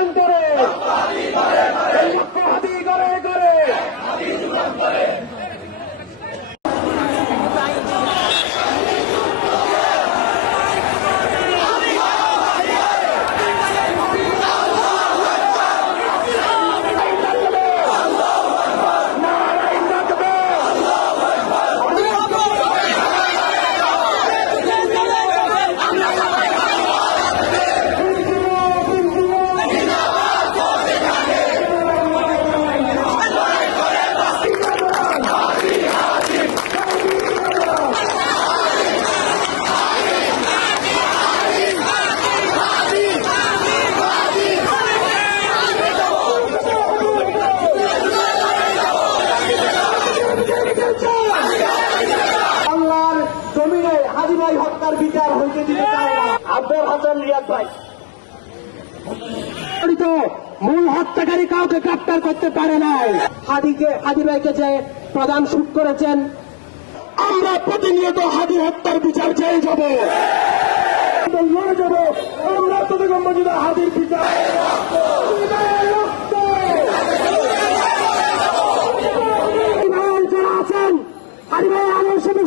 Santo হত্যার বিচার হইতে দিতে চায় না। আব্দুল হাসান রিয়াদ ভাই। মূল হত্যাকারী কাউকে গ্রেপ্তার করতে পারে নাই। হাদিকে হাদি ভাইকে যে প্রধান শুট করেছেন আমরা প্রতিনিয়ত হাদি হত্যার বিচার চেয়ে যাব। লড়ে যাব। আমরা মজিদা হাদির বিচার। আছেন হাদি ভাই আমার সাথে